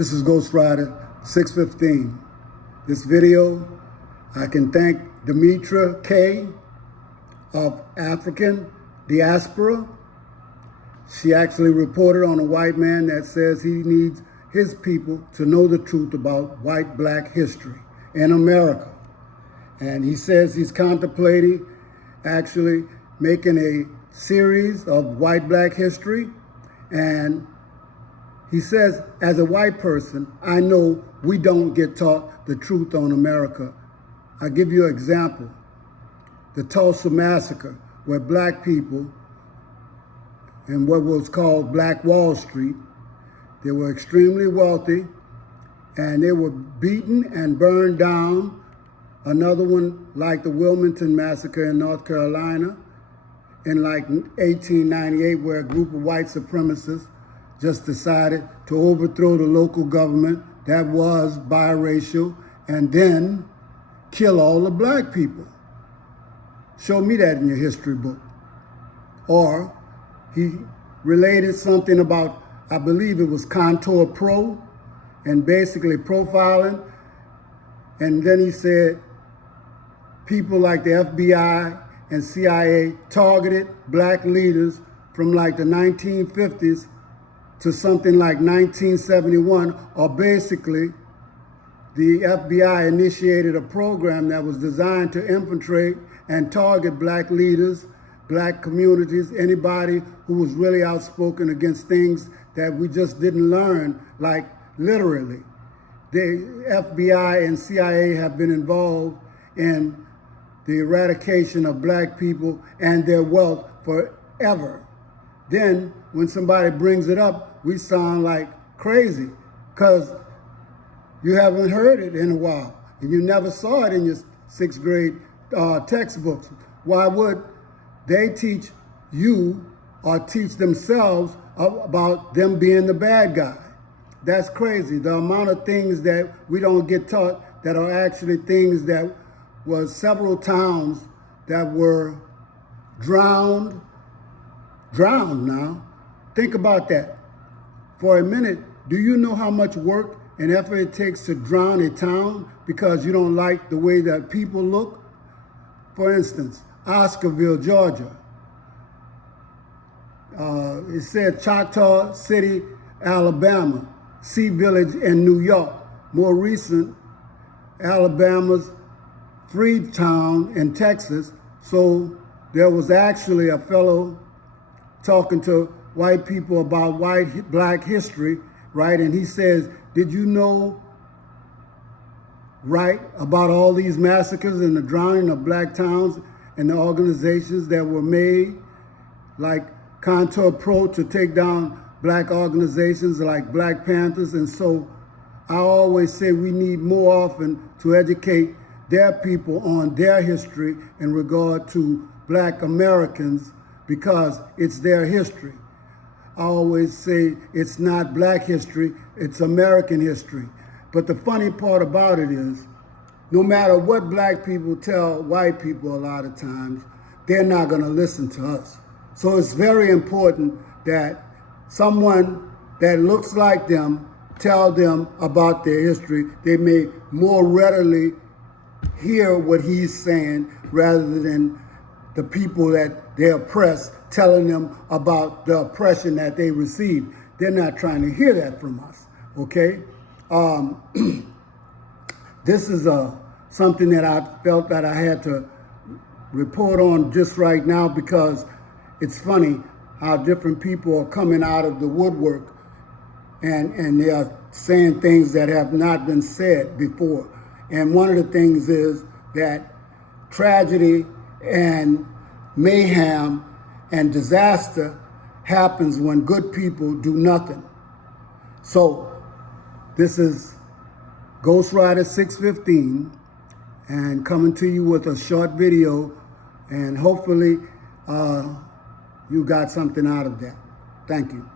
This is Ghost Rider 615. This video, I can thank Demetra K of African Diaspora. She actually reported on a white man that says he needs his people to know the truth about white-black history in America. And he says he's contemplating actually making a series of white-black history. And he says, as a white person, I know we don't get taught the truth on America. I'll give you an example. The Tulsa Massacre, where black people in what was called Black Wall Street, they were extremely wealthy and they were beaten and burned down. Another one like the Wilmington Massacre in North Carolina in like 1898, where a group of white supremacists just decided to overthrow the local government that was biracial and then kill all the black people. Show me that in your history book. Or he related something about, I believe it was Contour Pro, and basically profiling. And then he said people like the FBI and CIA targeted black leaders from like the 1950s to something like 1971, or basically the FBI initiated a program that was designed to infiltrate and target black leaders, black communities, anybody who was really outspoken against things that we just didn't learn, like literally. The FBI and CIA have been involved in the eradication of black people and their wealth forever. Then when somebody brings it up, we sound like crazy because you haven't heard it in a while and you never saw it in your sixth grade textbooks. Why would they teach you or teach themselves about them being the bad guy? That's crazy. The amount of things that we don't get taught that are actually things that was several towns that were drowned now. Think about that. For a minute, do you know how much work and effort it takes to drown a town because you don't like the way that people look? For instance, Oscarville, Georgia. It said Choctaw City, Alabama, Sea Village in New York. More recent, Alabama's Freetown in Texas. So there was actually a fellow talking to white people about black history, right? And he says, did you know, right, about all these massacres and the drowning of black towns and the organizations that were made, like Contour Pro, to take down black organizations like Black Panthers? And so I always say we need more often to educate their people on their history in regard to black Americans, because it's their history. I always say it's not black history, it's American history. But the funny part about it is, no matter what black people tell white people a lot of times, they're not gonna listen to us. So it's very important that someone that looks like them tell them about their history. They may more readily hear what he's saying rather than the people that they oppress telling them about the oppression that they received. They're not trying to hear that from us, okay? This is something that I felt that I had to report on just right now, because it's funny how different people are coming out of the woodwork and they are saying things that have not been said before. And one of the things is that tragedy and mayhem and disaster happens when good people do nothing. So this is Ghost Rider 615, and coming to you with a short video, and hopefully you got something out of that. Thank you.